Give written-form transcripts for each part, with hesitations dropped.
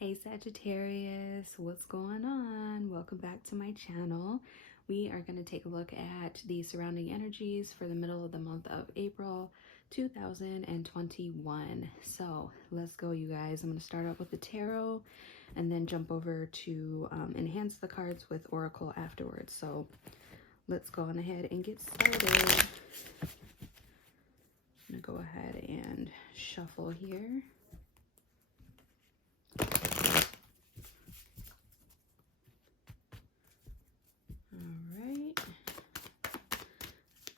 Hey Sagittarius, what's going on? Welcome back to my channel. We are going to take a look at the surrounding energies for the middle of the month of April 2021. So let's go, you guys. I'm going to start out with the tarot and then jump over to enhance the cards with Oracle afterwards. So let's go on ahead and get started. I'm going to go ahead and shuffle here.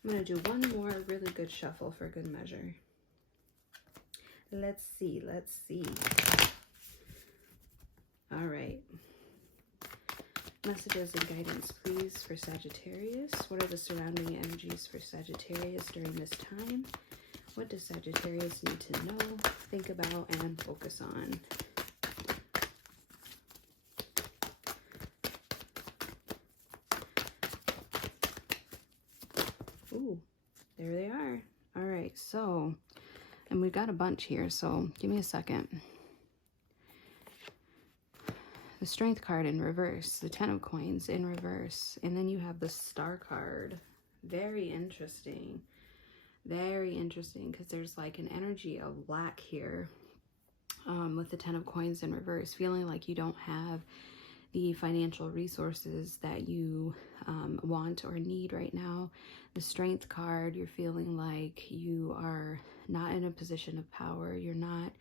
I'm going to do one more really good shuffle for good measure. Let's see. All right. Messages and guidance, please, for Sagittarius. What are the surrounding energies for Sagittarius during this time? What does Sagittarius need to know, think about, and focus on? Ooh, there they are. All right, so, and we've got a bunch here, so give me a second. The Strength card in reverse, the Ten of Coins in reverse, and then you have the Star card. Very interesting, because there's like an energy of lack here with the Ten of Coins in reverse, feeling like you don't have the financial resources that you want or need right now. The Strength card, you're feeling like you are not in a position of power. You're not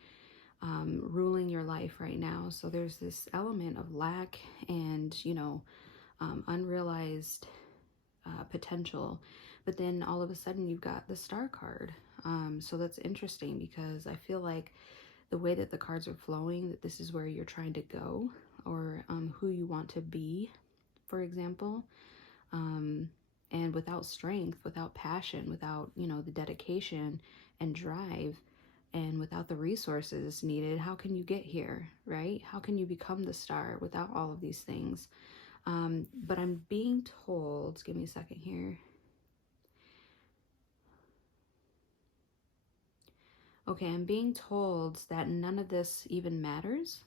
ruling your life right now. So there's this element of lack and, unrealized potential. But then all of a sudden you've got the Star card. So that's interesting because I feel like the way that the cards are flowing, that this is where you're trying to go, or who you want to be, for example. And without strength, without passion, without, the dedication and drive, and without the resources needed, how can you get here, right? How can you become the star without all of these things? But I'm being told, give me a second here. Okay, I'm being told that none of this even matters.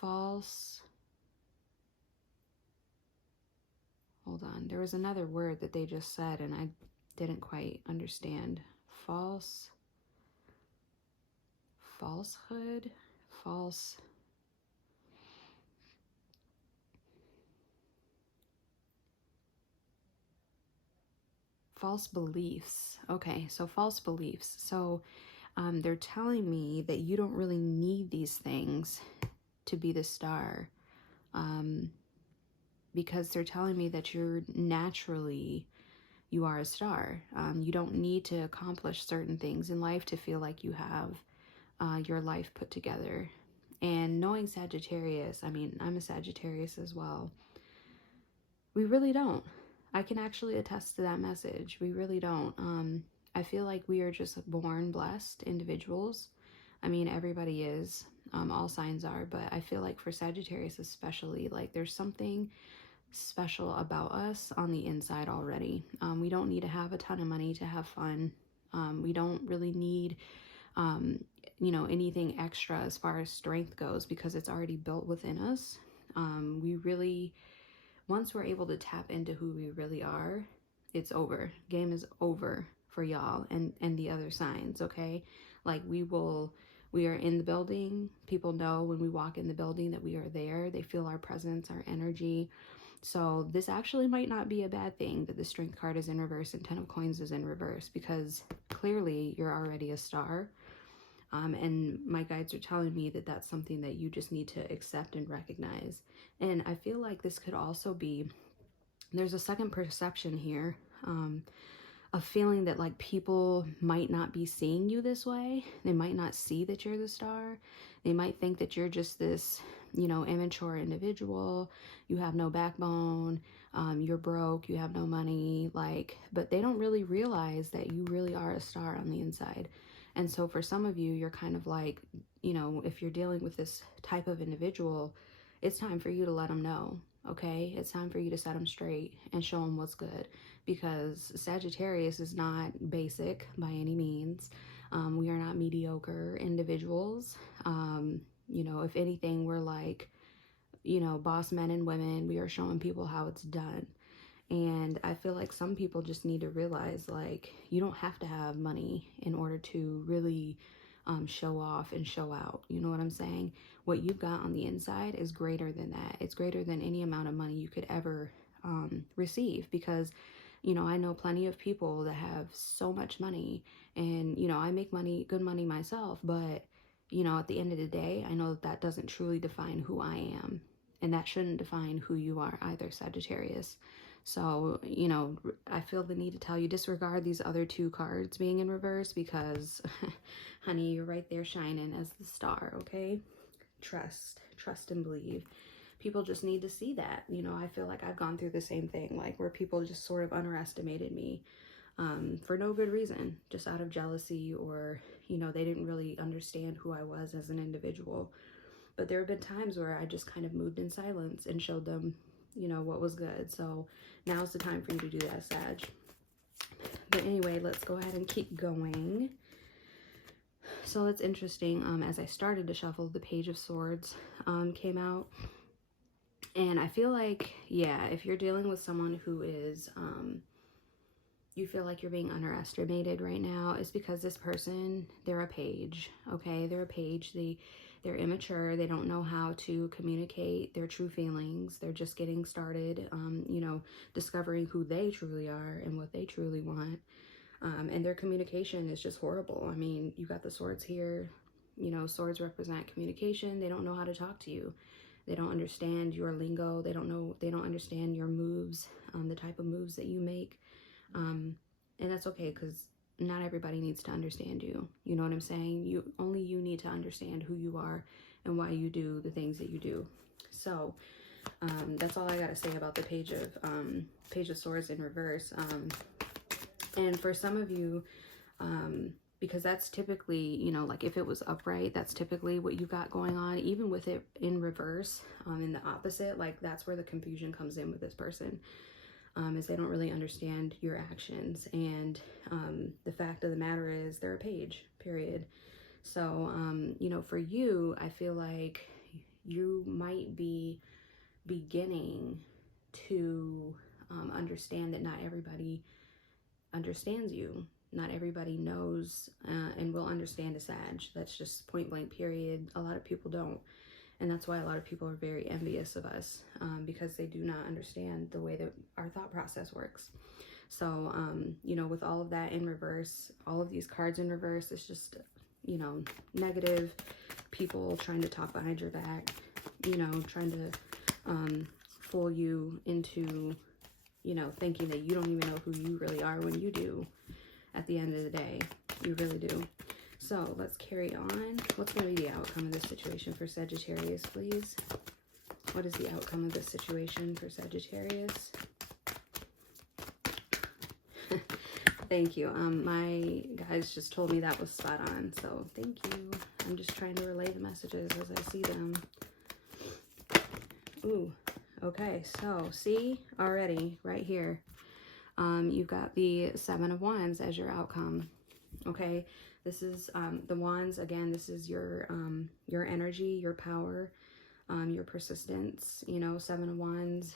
False. Hold on. There was another word that they just said and I didn't quite understand. False. Falsehood. False. False beliefs. Okay, so false beliefs. So they're telling me that you don't really need these things to be the star, because they're telling me that you are a star. You don't need to accomplish certain things in life to feel like you have your life put together. And knowing Sagittarius, I mean, I'm a Sagittarius as well, we really don't. I can actually attest to that message. We really don't. I feel like we are just born blessed individuals. I mean, everybody is. All signs are. But I feel like for Sagittarius especially, like there's something special about us on the inside already. We don't need to have a ton of money to have fun. We don't really need, anything extra as far as strength goes because it's already built within us. We really... Once we're able to tap into who we really are, it's over. Game is over for y'all and the other signs, okay? Like we are in the building. People know when we walk in the building that we are there. They feel our presence, our energy. So this actually might not be a bad thing that the Strength card is in reverse and Ten of Coins is in reverse, because clearly you're already a star. And my guides are telling me that that's something that you just need to accept and recognize. And I feel like this could also be, there's a second perception here, a feeling that like people might not be seeing you this way. They might not see that you're the star. They might think that you're just this, immature individual. You have no backbone. You're broke. You have no money. But they don't really realize that you really are a star on the inside. And so for some of you, you're kind of like, if you're dealing with this type of individual, it's time for you to let them know, okay? It's time for you to set them straight and show them what's good. because Sagittarius is not basic by any means. We are not mediocre individuals. You know, if anything, we're like, you know, boss men and women. We are showing people how it's done. And I feel like some people just need to realize, like, you don't have to have money in order to really show off and show out. You know what I'm saying? What you've got on the inside is greater than that. It's greater than any amount of money you could ever receive, because, you know, I know plenty of people that have so much money, and, you know, I make money, good money myself, but, you know, at the end of the day, I know that that doesn't truly define who I am, and that shouldn't define who you are either, Sagittarius. So, you know, I feel the need to tell you, disregard these other two cards being in reverse, because, honey, you're right there shining as the star, okay? Trust and believe. People just need to see that. You know, I feel like I've gone through the same thing, like where people just sort of underestimated me for no good reason, just out of jealousy, or, you know, they didn't really understand who I was as an individual. But there have been times where I just kind of moved in silence and showed them, you know, what was good. So now's the time for you to do that, Sag. But anyway, let's go ahead and keep going. So that's interesting. As I started to shuffle, the Page of Swords came out. And I feel like, yeah, if you're dealing with someone who is, you feel like you're being underestimated right now, it's because this person, they're a page, okay? They're a page. They're immature. They don't know how to communicate their true feelings. They're just getting started, you know, discovering who they truly are and what they truly want. And their communication is just horrible. I mean, you got the swords here. You know, swords represent communication. They don't know how to talk to you. They don't understand your lingo. They don't understand your moves, the type of moves that you make. And that's okay, because not everybody needs to understand you. You know what I'm saying? Only you need to understand who you are and why you do the things that you do. So that's all I got to say about the Page of Swords in reverse. And for some of you, because that's typically, you know, like if it was upright, that's typically what you got going on. Even with it in reverse, in the opposite, like that's where the confusion comes in with this person, is they don't really understand your actions. And the fact of the matter is they're a page, period. So, you know, for you, I feel like you might be beginning to understand that not everybody understands you. Not everybody knows and will understand a Sag. That's just point blank, period. A lot of people don't. And that's why a lot of people are very envious of us, because they do not understand the way that our thought process works. So, you know, with all of that in reverse, all of these cards in reverse, it's just, you know, negative people trying to talk behind your back, you know, trying to fool you into, you know, thinking that you don't even know who you really are, when you do. At the end of the day, you really do. So let's carry on. What's going to be the outcome of this situation for Sagittarius, please? What is the outcome of this situation for Sagittarius? Thank you. My guys just told me that was spot on, so thank you. I'm just trying to relay the messages as I see them. Ooh, okay, so see already right here. You've got the Seven of Wands as your outcome. Okay, this is the Wands. Again, this is your energy, your power, your persistence. You know, Seven of Wands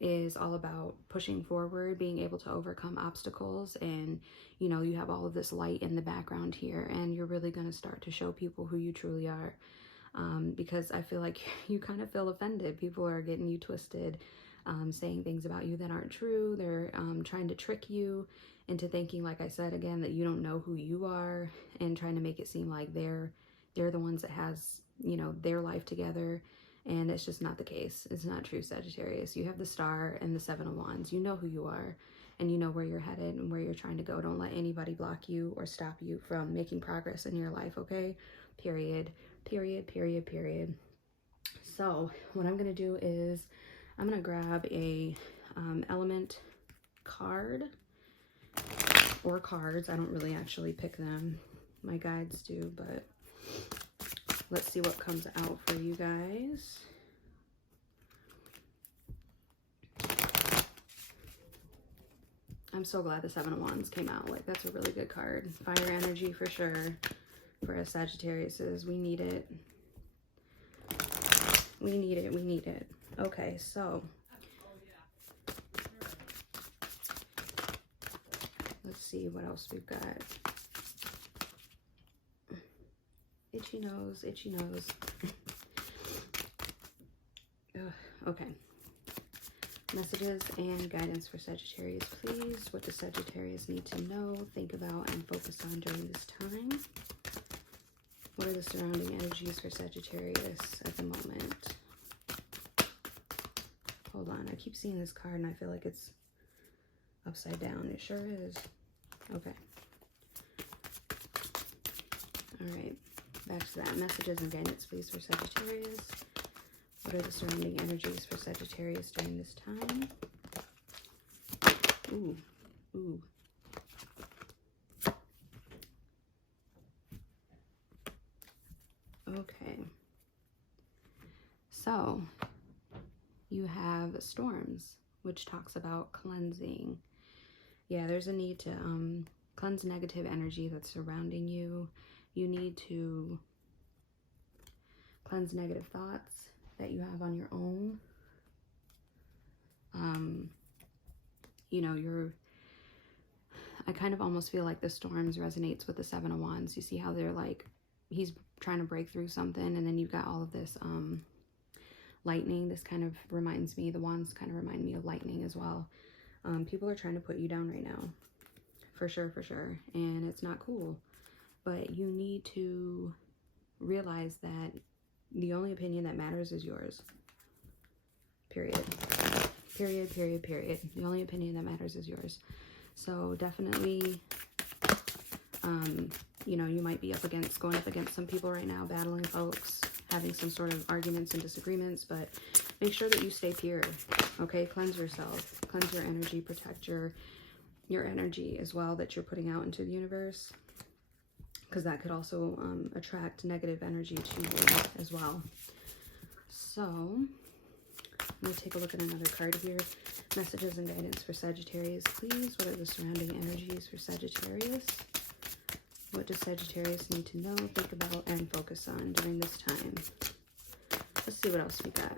is all about pushing forward, being able to overcome obstacles, and you know, you have all of this light in the background here, and you're really going to start to show people who you truly are. Because I feel like you kind of feel offended. People are getting you twisted. Saying things about you that aren't true. They're trying to trick you into thinking, like I said again, that you don't know who you are, and trying to make it seem like they're the ones that has, you know, their life together. And it's just not the case. It's not true, Sagittarius. You have the Star and the Seven of Wands. You know who you are, and you know where you're headed and where you're trying to go. Don't let anybody block you or stop you from making progress in your life, okay? Period. Period, period, period. So what I'm going to do is I'm going to grab a element card, or cards. I don't really actually pick them. My guides do, but let's see what comes out for you guys. I'm so glad the Seven of Wands came out. Like, that's a really good card. Fire energy for sure for us Sagittariuses. We need it. We need it. We need it. Okay, so let's see what else we've got. Itchy nose, itchy nose. Ugh, okay. Messages and guidance for Sagittarius, please. What does Sagittarius need to know, think about, and focus on during this time? What are the surrounding energies for Sagittarius at the moment? Hold on, I keep seeing this card and I feel like it's upside down. It sure is. Okay. All right, back to that. Messages and guidance, please, for Sagittarius. What are the surrounding energies for Sagittarius during this time? Ooh, ooh. Okay. So, you have storms, which talks about cleansing. Yeah, there's a need to cleanse negative energy that's surrounding you. You need to cleanse negative thoughts that you have on your own. You know, I kind of almost feel like the storms resonates with the Seven of Wands. You see how they're like, he's trying to break through something, and then you've got all of this lightning. This kind of reminds me, the wands kind of remind me of lightning as well. People are trying to put you down right now, for sure, and it's not cool. But you need to realize that the only opinion that matters is yours. Period. Period, period, period. The only opinion that matters is yours. So definitely, you know, you might be going up against some people right now, battling folks, having some sort of arguments and disagreements, but make sure that you stay pure, okay? Cleanse yourself, cleanse your energy, protect your energy as well that you're putting out into the universe, because that could also attract negative energy to you as well. So I'm going to take a look at another card here. Messages and guidance for Sagittarius, please. What are the surrounding energies for Sagittarius? What does Sagittarius need to know, think about, and focus on during this time? Let's see what else we got.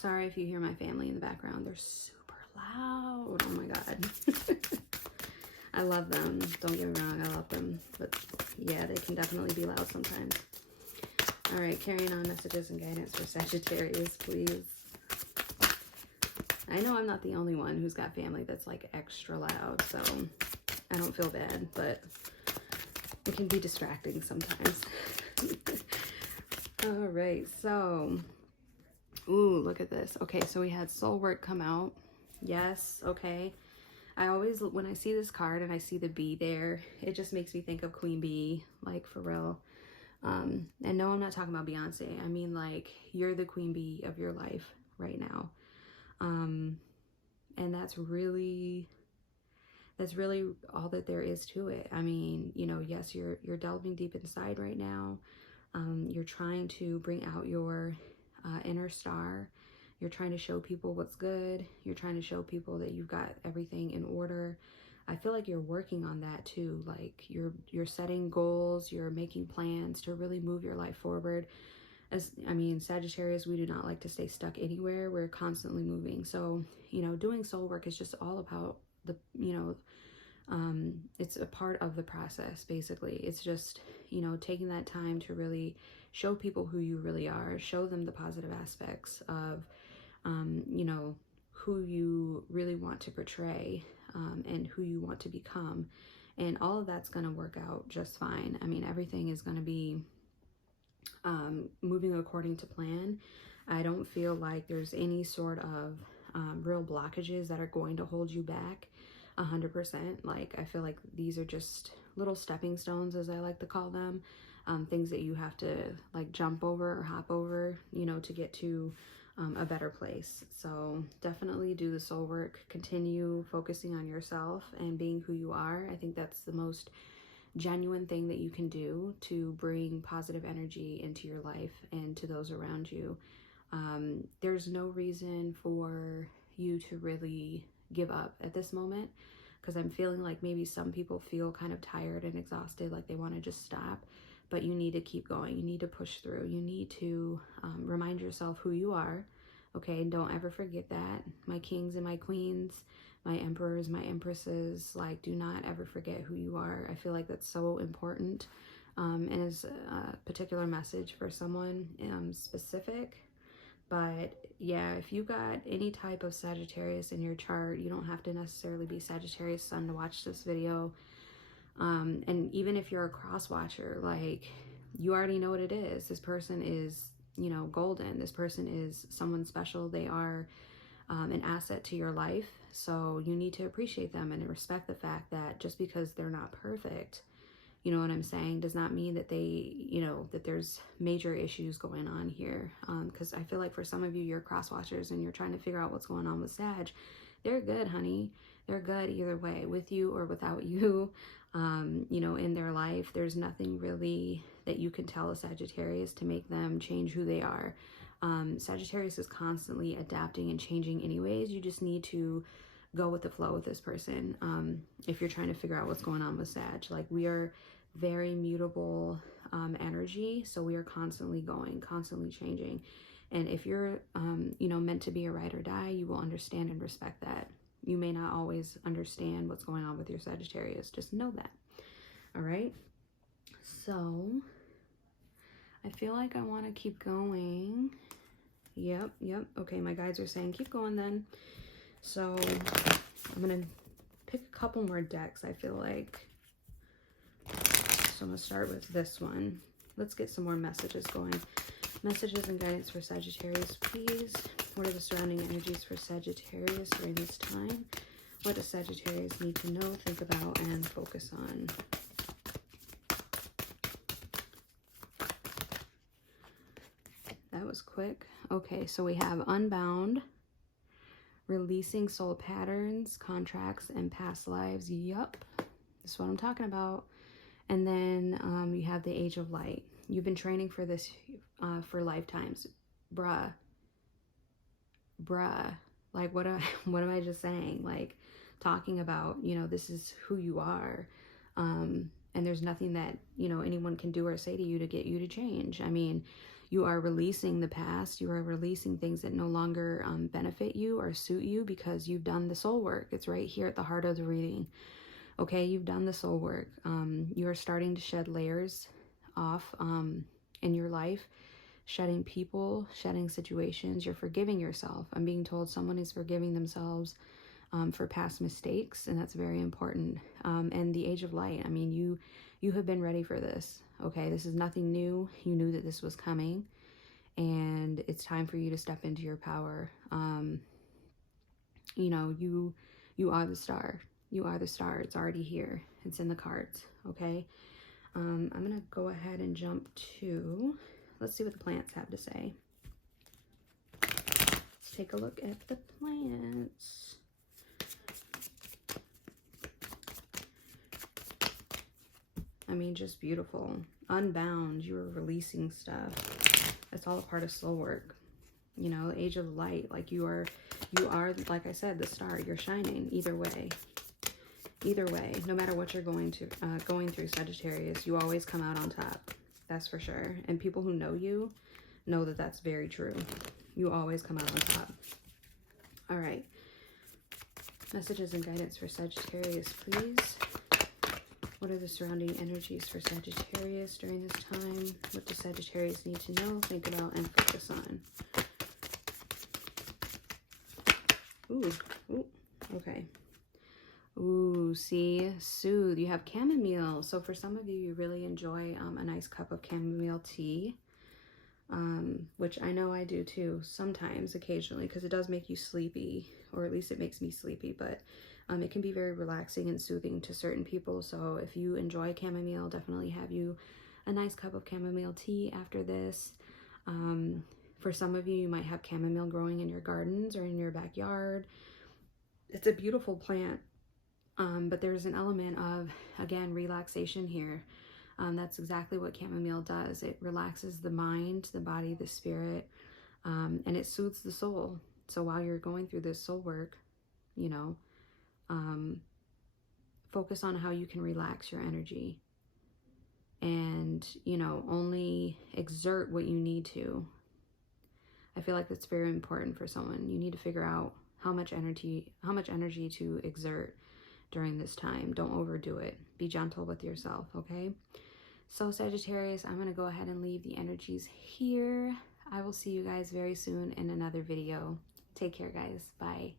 Sorry if you hear my family in the background. They're super loud. Oh my God. I love them. Don't get me wrong. I love them. But yeah, they can definitely be loud sometimes. All right, carrying on, messages and guidance for Sagittarius, please. I know I'm not the only one who's got family that's like extra loud, so I don't feel bad, but it can be distracting sometimes. All right, so, ooh, look at this. Okay, so we had soul work come out. Yes, okay. I always, when I see this card and I see the bee there, it just makes me think of Queen Bee, like for real. And no, I'm not talking about Beyonce. I mean, like, you're the queen bee of your life right now. And that's really all that there is to it. I mean, you know, yes, you're delving deep inside right now. You're trying to bring out your inner star. You're trying to show people what's good. You're trying to show people that you've got everything in order. I feel like you're working on that too. Like you're setting goals, you're making plans to really move your life forward. I mean, Sagittarius, we do not like to stay stuck anywhere. We're constantly moving. So, you know, doing soul work is just all about it's a part of the process, basically. It's just, you know, taking that time to really show people who you really are, show them the positive aspects of, you know, who you really want to portray, and who you want to become. And all of that's going to work out just fine. I mean, everything is going to be moving according to plan. I don't feel like there's any sort of real blockages that are going to hold you back 100%. Like, I feel like these are just little stepping stones, as I like to call them, things that you have to like jump over or hop over, you know, to get to a better place. So definitely do the soul work, continue focusing on yourself and being who you are. I think that's the most genuine thing that you can do to bring positive energy into your life and to those around you. There's no reason for you to really give up at this moment, because I'm feeling like maybe some people feel kind of tired and exhausted, like they want to just stop, but you need to keep going. You need to push through. You need to remind yourself who you are. Okay, and don't ever forget that. My kings and my queens, my emperors, my empresses, like, do not ever forget who you are. I feel like that's so important, and is a particular message for someone specific. But yeah, if you got any type of Sagittarius in your chart, you don't have to necessarily be Sagittarius sun to watch this video. And even if you're a cross watcher, like, you already know what it is. This person is, you know, golden. This person is someone special. They are an asset to your life. So you need to appreciate them and respect the fact that just because they're not perfect, you know what I'm saying, does not mean that they, you know, that there's major issues going on here. Because I feel like for some of you, you're cross watchers and you're trying to figure out what's going on with Sag. They're good, honey. They're good either way, with you or without you. You know, in their life, there's nothing really that you can tell a Sagittarius to make them change who they are. Sagittarius is constantly adapting and changing anyways. You just need to go with the flow with this person. If you're trying to figure out what's going on with Sag, like, we are very mutable energy, so we are constantly going, constantly changing. And if you're you know, meant to be a ride or die, you will understand and respect that. You may not always understand what's going on with your Sagittarius, just know that. All right, so I feel like I want to keep going. Yep. Okay, my guides are saying keep going then. So I'm gonna pick a couple more decks, I feel like. So I'm gonna start with this one. Let's get some more messages going. Messages and guidance for Sagittarius, please. What are the surrounding energies for Sagittarius during this time? What does Sagittarius need to know, think about, and focus on? That was quick. Okay, so we have Unbound, releasing soul patterns, contracts, and past lives. Yup, that's what I'm talking about. And then you have the Age of Light. You've been training for this for lifetimes. Bruh. Like, what am I just saying? Like, talking about, you know, this is who you are. And there's nothing that, you know, anyone can do or say to you to get you to change. I mean, you are releasing the past. You are releasing things that no longer benefit you or suit you, because you've done the soul work. It's right here at the heart of the reading. Okay, you've done the soul work. You are starting to shed layers off in your life, shedding people, shedding situations. You're forgiving yourself. I'm being told someone is forgiving themselves for past mistakes, and that's very important. And the Age of Light, I mean, you have been ready for this. Okay, this is nothing new. You knew that this was coming, and it's time for you to step into your power. You know, you are the star. You are the star. It's already here. It's in the cards. Okay. I'm gonna go ahead and jump to, let's see what the plants have to say. Let's take a look at the plants. I mean, just beautiful. Unbound, you're releasing stuff. It's all a part of soul work. You know, Age of Light, like, you are, like I said, the star. You're shining either way. Either way, no matter what you're going through, Sagittarius, you always come out on top. That's for sure. And people who know you know that that's very true. You always come out on top. All right. Messages and guidance for Sagittarius, please. What are the surrounding energies for Sagittarius during this time? What does Sagittarius need to know, think about, and focus on? Ooh, okay. Ooh, see, soothe. You have chamomile. So for some of you, you really enjoy a nice cup of chamomile tea, which I know I do too, sometimes, occasionally, because it does make you sleepy, or at least it makes me sleepy, but it can be very relaxing and soothing to certain people. So if you enjoy chamomile, definitely have you a nice cup of chamomile tea after this. For some of you, you might have chamomile growing in your gardens or in your backyard. It's a beautiful plant. But there's an element of, again, relaxation here. That's exactly what chamomile does. It relaxes the mind, the body, the spirit, and it soothes the soul. So while you're going through this soul work, you know, focus on how you can relax your energy and, you know, only exert what you need to. I feel like that's very important for someone. You need to figure out how much energy to exert during this time. Don't overdo it. Be gentle with yourself, okay? So Sagittarius, I'm going to go ahead and leave the energies here. I will see you guys very soon in another video. Take care, guys. Bye.